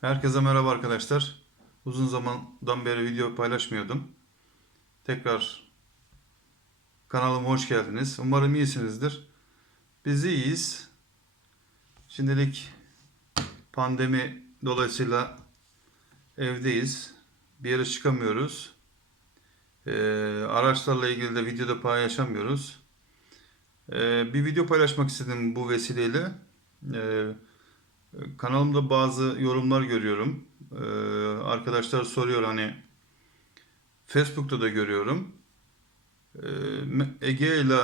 Herkese merhaba arkadaşlar. Uzun zamandan beri video paylaşmıyordum. Tekrar kanalıma hoş geldiniz. Umarım iyisinizdir. Biz iyiyiz. Şimdilik pandemi dolayısıyla evdeyiz. Bir yere çıkamıyoruz. Ee, araçlarla ilgili de videoda paylaşamıyoruz. Ee, bir video paylaşmak istedim bu vesileyle. Ee, Kanalımda bazı yorumlar görüyorum. Ee, arkadaşlar soruyor hani Facebook'ta da görüyorum. Ee, Egea ile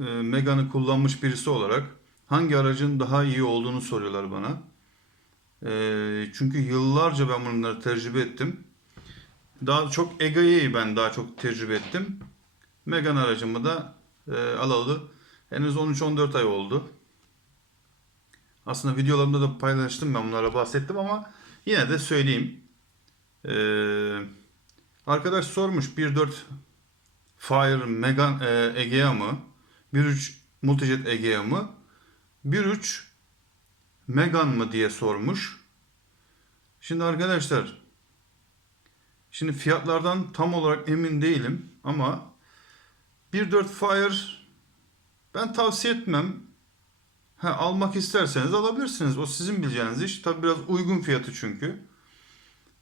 e, Megane'ı kullanmış birisi olarak hangi aracın daha iyi olduğunu soruyorlar bana. Ee, çünkü yıllarca ben bunları tecrübe ettim. Daha çok Egea'yı ben daha çok tecrübe ettim. Megane aracımı da e, alalı henüz 13-14 ay oldu. Aslında videolarımda da paylaştım ben bunlara bahsettim ama yine de söyleyeyim. Ee, arkadaş sormuş 1.4 Fire Megane e, Egea mı? 1.3 Multijet Egea mı? 1.3 Megane mı diye sormuş. Şimdi arkadaşlar şimdi fiyatlardan tam olarak emin değilim ama 1.4 Fire ben tavsiye etmem. Ha, almak isterseniz alabilirsiniz. O sizin bileceğiniz iş. Tabi biraz uygun fiyatı çünkü.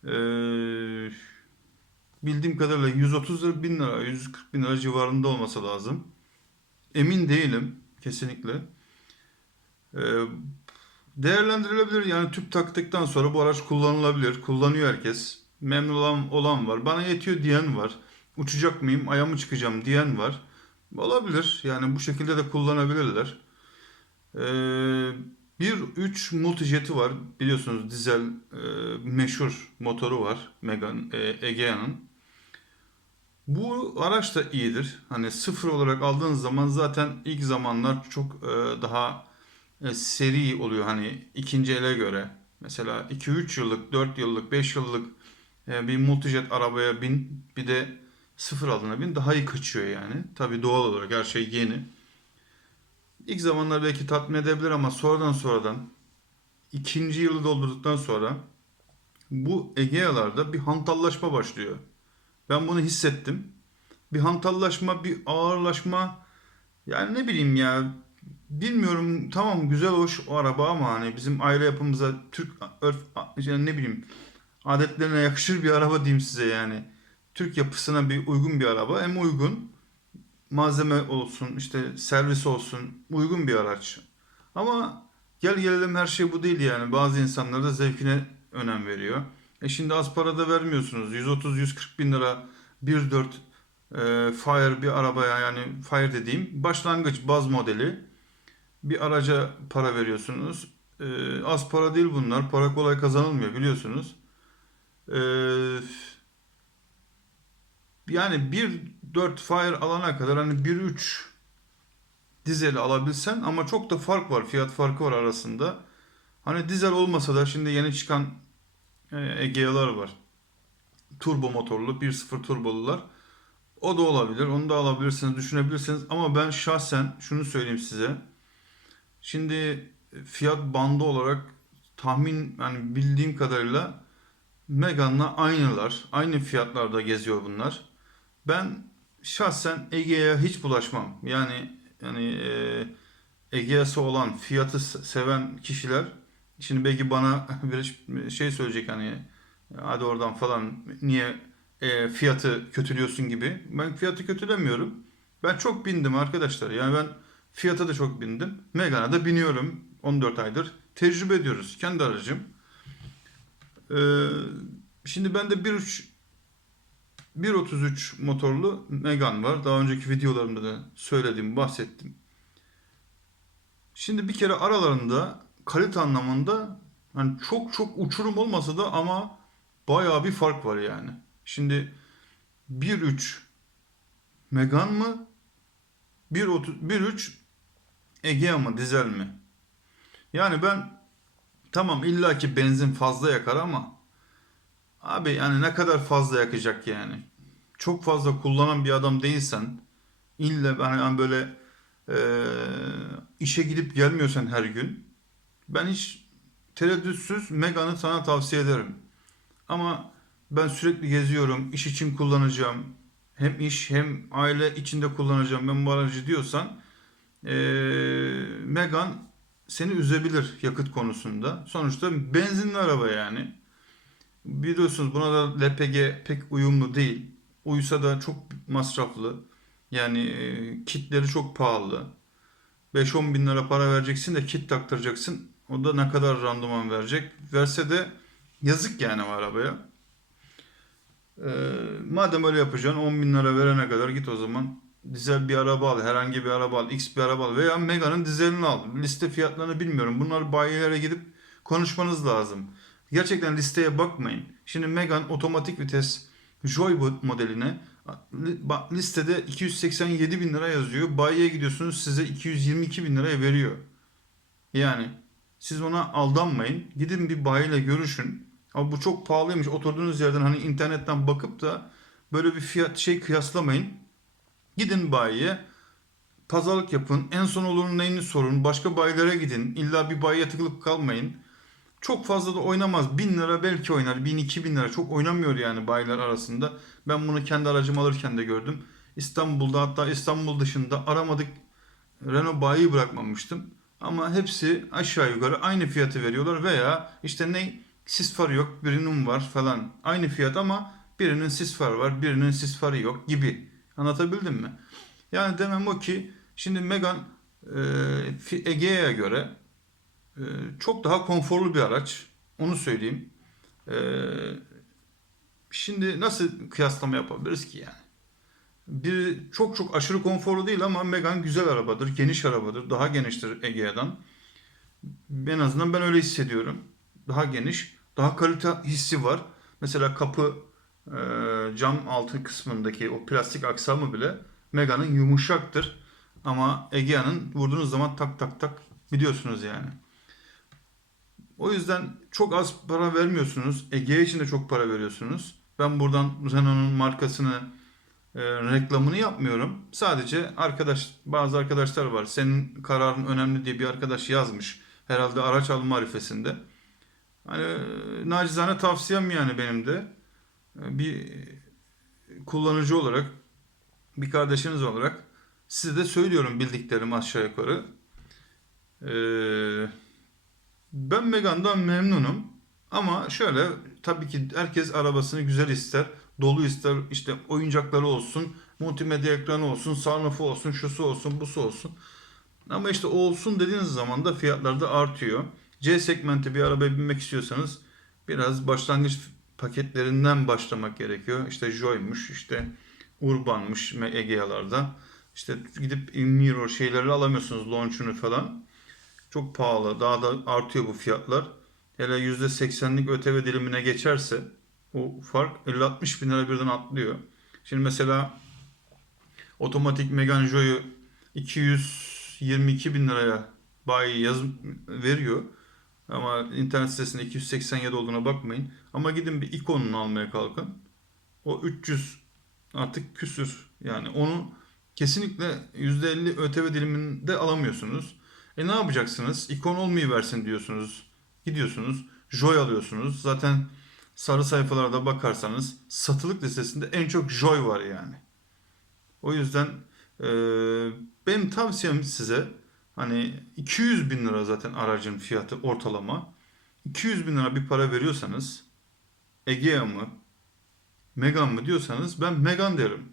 Ee, bildiğim kadarıyla 130 lira, 1000 lira, 140 bin lira civarında olması lazım. Emin değilim. Kesinlikle. Ee, değerlendirilebilir. Yani tüp taktıktan sonra bu araç kullanılabilir. Kullanıyor herkes. Memnun olan, olan var. Bana yetiyor diyen var. Uçacak mıyım, aya çıkacağım diyen var. Olabilir. Yani bu şekilde de kullanabilirler. Ee, 1.3 Multijet'i var. Biliyorsunuz dizel e, meşhur motoru var. Megane, e, Egea'nın. Bu araç da iyidir. Hani sıfır olarak aldığınız zaman zaten ilk zamanlar çok e, daha seri oluyor. Hani ikinci ele göre. Mesela 2-3 yıllık, 4 yıllık, 5 yıllık bir Multijet arabaya bin bir de sıfır aldığına bin daha iyi kaçıyor yani. Tabii doğal olarak her şey yeni. İlk zamanlar belki tatmin edebilir ama sonradan sonradan ikinci yılı doldurduktan sonra bu Egea'larda bir hantallaşma başlıyor. Ben bunu hissettim. Bir hantallaşma, bir ağırlaşma yani ne bileyim ya bilmiyorum tamam güzel hoş o araba ama hani bizim aile yapımıza Türk örf yani ne bileyim adetlerine yakışır bir araba diyeyim size yani. Türk yapısına bir uygun bir araba. Hem uygun malzeme olsun, işte servis olsun, uygun bir araç. Ama gel gelelim her şey bu değil yani. Bazı insanlar da zevkine önem veriyor. E şimdi az para da vermiyorsunuz. 130-140 bin lira 1.4 e, Fire bir arabaya yani Fire dediğim başlangıç baz modeli bir araca para veriyorsunuz. E, az para değil bunlar. Para kolay kazanılmıyor biliyorsunuz. E, yani 1.4 Fire alana kadar hani 1.3 dizeli alabilsen ama çok da fark var. Fiyat farkı var arasında. Hani dizel olmasa da şimdi yeni çıkan e, Egea'lar var. Turbo motorlu 1.0 turbolular. O da olabilir. Onu da alabilirsiniz, düşünebilirsiniz. Ama ben şahsen şunu söyleyeyim size. Şimdi fiyat bandı olarak tahmin yani bildiğim kadarıyla Megane'la aynılar. Aynı fiyatlarda geziyor bunlar. Ben şahsen Egea'ya hiç bulaşmam. Yani yani e, Egea'sı olan, fiyatı seven kişiler şimdi belki bana bir şey söyleyecek hani hadi oradan falan niye e, fiyatı kötülüyorsun gibi. Ben fiyatı kötülemiyorum. Ben çok bindim arkadaşlar. Yani ben fiyata da çok bindim. Megane'a da biniyorum 14 aydır. Tecrübe ediyoruz. Kendi aracım. Ee, şimdi bende 1.3 1.33 motorlu Megane var. Daha önceki videolarımda da söyledim, bahsettim. Şimdi bir kere aralarında kalite anlamında hani çok çok uçurum olmasa da ama bayağı bir fark var yani. Şimdi 1.3 Megane mı? 1.30 1.3 Egea mı? Dizel mi? Yani ben tamam illaki benzin fazla yakar ama Abi yani ne kadar fazla yakacak yani? Çok fazla kullanan bir adam değilsen, illa hani böyle e, işe gidip gelmiyorsan her gün, ben hiç tereddütsüz Megane'ı sana tavsiye ederim. Ama ben sürekli geziyorum, iş için kullanacağım. Hem iş hem aile içinde kullanacağım ben bu aracı diyorsan eee Megane seni üzebilir yakıt konusunda. Sonuçta benzinli araba yani. Biliyorsunuz buna da LPG pek uyumlu değil. Uysa da çok masraflı. Yani e, kitleri çok pahalı. 5-10 bin lira para vereceksin de kit taktıracaksın. O da ne kadar randıman verecek. Verse de yazık yani o arabaya. Ee, madem öyle yapacaksın 10 bin lira verene kadar git o zaman dizel bir araba al. Herhangi bir araba al. X bir araba al. Veya Mega'nın dizelini al. Liste fiyatlarını bilmiyorum. Bunlar bayilere gidip konuşmanız lazım. Gerçekten listeye bakmayın. Şimdi Megane otomatik vites Joy modeline listede 287 bin lira yazıyor. Bayiye gidiyorsunuz size 222 bin liraya veriyor. Yani siz ona aldanmayın. Gidin bir bayiyle görüşün. Ama bu çok pahalıymış. Oturduğunuz yerden hani internetten bakıp da böyle bir fiyat şey kıyaslamayın. Gidin bayiye. Pazarlık yapın. En son olurun neyini sorun. Başka bayilere gidin. İlla bir bayiye tıkılıp kalmayın. Çok fazla da oynamaz. 1000 lira belki oynar. 1000 2000 lira. Çok oynamıyor yani bayiler arasında. Ben bunu kendi aracımı alırken de gördüm. İstanbul'da hatta İstanbul dışında aramadık Renault bayiyi bırakmamıştım. Ama hepsi aşağı yukarı aynı fiyatı veriyorlar veya işte ne sis farı yok birinin var falan. Aynı fiyat ama birinin sis farı var birinin sis farı yok gibi. Anlatabildim mi? Yani demem o ki şimdi Megane e, Egea'ya göre çok daha konforlu bir araç. Onu söyleyeyim. E, şimdi nasıl kıyaslama yapabiliriz ki yani? Bir çok çok aşırı konforlu değil ama Megane güzel arabadır, geniş arabadır, daha geniştir Egea'dan. En azından ben öyle hissediyorum. Daha geniş, daha kalite hissi var. Mesela kapı e, cam altı kısmındaki o plastik aksamı bile Megane'ın yumuşaktır. Ama Egea'nın vurduğunuz zaman tak tak tak biliyorsunuz yani. O yüzden çok az para vermiyorsunuz. Egea için de çok para veriyorsunuz. Ben buradan Renault'un markasını e, reklamını yapmıyorum. Sadece arkadaş bazı arkadaşlar var. Senin kararın önemli diye bir arkadaş yazmış. Herhalde araç alma arifesinde. Hani e, nacizane tavsiyem yani benim de e, bir kullanıcı olarak bir kardeşiniz olarak size de söylüyorum bildiklerimi aşağı yukarı. Ee, ben Megane'dan memnunum. Ama şöyle tabii ki herkes arabasını güzel ister. Dolu ister. işte oyuncakları olsun. Multimedya ekranı olsun. Sunroof'u olsun. Şusu olsun. Busu olsun. Ama işte olsun dediğiniz zaman da fiyatlar da artıyor. C segmenti bir arabaya binmek istiyorsanız biraz başlangıç paketlerinden başlamak gerekiyor. İşte Joy'muş, işte Urban'mış Egea'larda. İşte gidip Mirror şeyleri alamıyorsunuz. Launch'unu falan. Çok pahalı. Daha da artıyor bu fiyatlar. Hele %80'lik ÖTV dilimine geçerse o fark 50-60 bin lira birden atlıyor. Şimdi mesela otomatik Megane Joy'u 222 bin liraya bayi yaz veriyor. Ama internet sitesinde 287 olduğuna bakmayın. Ama gidin bir ikonunu almaya kalkın. O 300 artık küsür. Yani onu kesinlikle %50 ÖTV diliminde alamıyorsunuz. E ne yapacaksınız? İkon olmayı versin diyorsunuz. Gidiyorsunuz. Joy alıyorsunuz. Zaten sarı sayfalarda bakarsanız satılık listesinde en çok Joy var yani. O yüzden e, benim tavsiyem size hani 200 bin lira zaten aracın fiyatı ortalama. 200 bin lira bir para veriyorsanız Egea mı Megane mı diyorsanız ben Megane derim.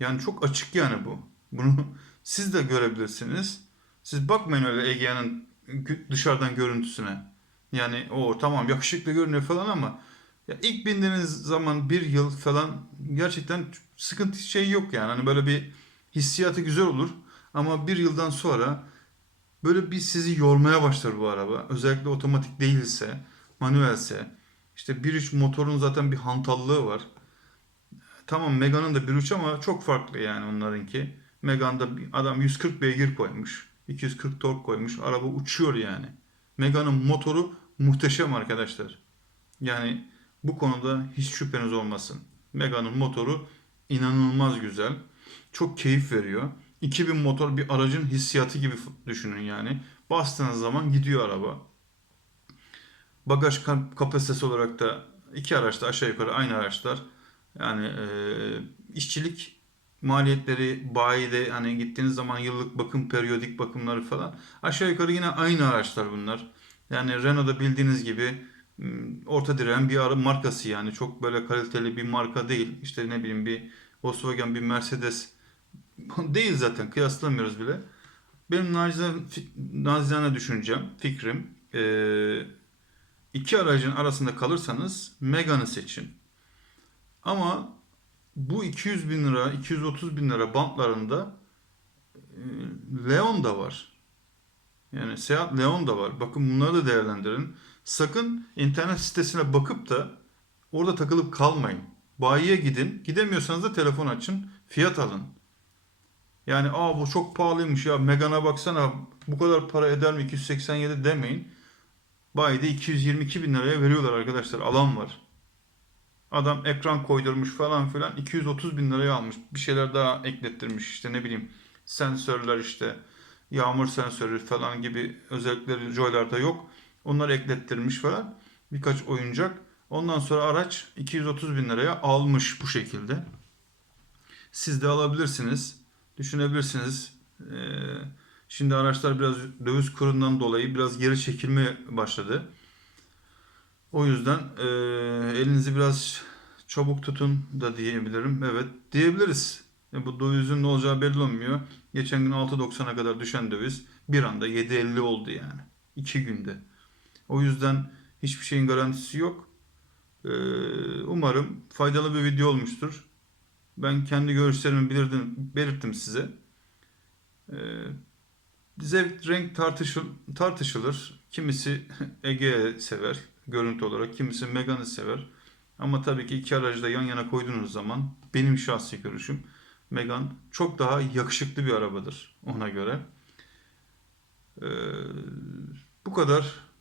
Yani çok açık yani bu. Bunu siz de görebilirsiniz. Siz bakmayın öyle Egea'nın dışarıdan görüntüsüne. Yani o tamam yakışıklı görünüyor falan ama ya ilk bindiğiniz zaman bir yıl falan gerçekten sıkıntı şey yok yani. Hani böyle bir hissiyatı güzel olur ama bir yıldan sonra böyle bir sizi yormaya başlar bu araba. Özellikle otomatik değilse, manuelse. İşte 1.3 motorun zaten bir hantallığı var. Tamam Megane'ın da 1.3 ama çok farklı yani onlarınki. Megane'da adam 140 beygir koymuş. 240 tork koymuş. Araba uçuyor yani. Megane'ın motoru muhteşem arkadaşlar. Yani bu konuda hiç şüpheniz olmasın. Megane'ın motoru inanılmaz güzel. Çok keyif veriyor. 2000 motor bir aracın hissiyatı gibi düşünün yani. Bastığınız zaman gidiyor araba. Bagaj kap- kapasitesi olarak da iki araçta aşağı yukarı aynı araçlar. Yani e, işçilik maliyetleri bayide hani gittiğiniz zaman yıllık bakım, periyodik bakımları falan aşağı yukarı yine aynı araçlar bunlar. Yani Renault'da bildiğiniz gibi m, orta direğin bir ara markası yani çok böyle kaliteli bir marka değil. İşte ne bileyim bir Volkswagen, bir Mercedes değil zaten kıyaslamıyoruz bile. Benim nacizane, düşüncem, fikrim iki aracın arasında kalırsanız Megane'ı seçin. Ama bu 200 bin lira, 230 bin lira bantlarında e, Leon da var. Yani Seat Leon da var. Bakın bunları da değerlendirin. Sakın internet sitesine bakıp da orada takılıp kalmayın. Bayiye gidin. Gidemiyorsanız da telefon açın. Fiyat alın. Yani aa bu çok pahalıymış ya Megane'a baksana bu kadar para eder mi 287 demeyin. Bayide 222 bin liraya veriyorlar arkadaşlar. Alan var. Adam ekran koydurmuş falan filan 230 bin liraya almış. Bir şeyler daha eklettirmiş işte ne bileyim sensörler işte yağmur sensörü falan gibi özellikleri Joy'larda yok. Onları eklettirmiş falan. Birkaç oyuncak. Ondan sonra araç 230 bin liraya almış bu şekilde. Siz de alabilirsiniz. Düşünebilirsiniz. Ee, şimdi araçlar biraz döviz kurundan dolayı biraz geri çekilmeye başladı. O yüzden e, elinizi biraz çabuk tutun da diyebilirim. Evet diyebiliriz. E, bu dövizin ne olacağı belli olmuyor. Geçen gün 6.90'a kadar düşen döviz bir anda 7.50 oldu yani. 2 günde. O yüzden hiçbir şeyin garantisi yok. E, umarım faydalı bir video olmuştur. Ben kendi görüşlerimi belirttim, belirttim size. E, zevk, renk tartışıl, tartışılır. Kimisi Ege sever görüntü olarak. Kimisi Megane'ı sever. Ama tabii ki iki aracı da yan yana koyduğunuz zaman benim şahsi görüşüm Megane çok daha yakışıklı bir arabadır ona göre. Ee, bu kadar.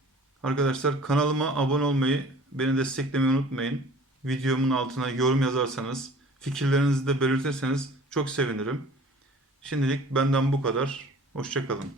Arkadaşlar kanalıma abone olmayı, beni desteklemeyi unutmayın. Videomun altına yorum yazarsanız, fikirlerinizi de belirtirseniz çok sevinirim. Şimdilik benden bu kadar. Hoşçakalın.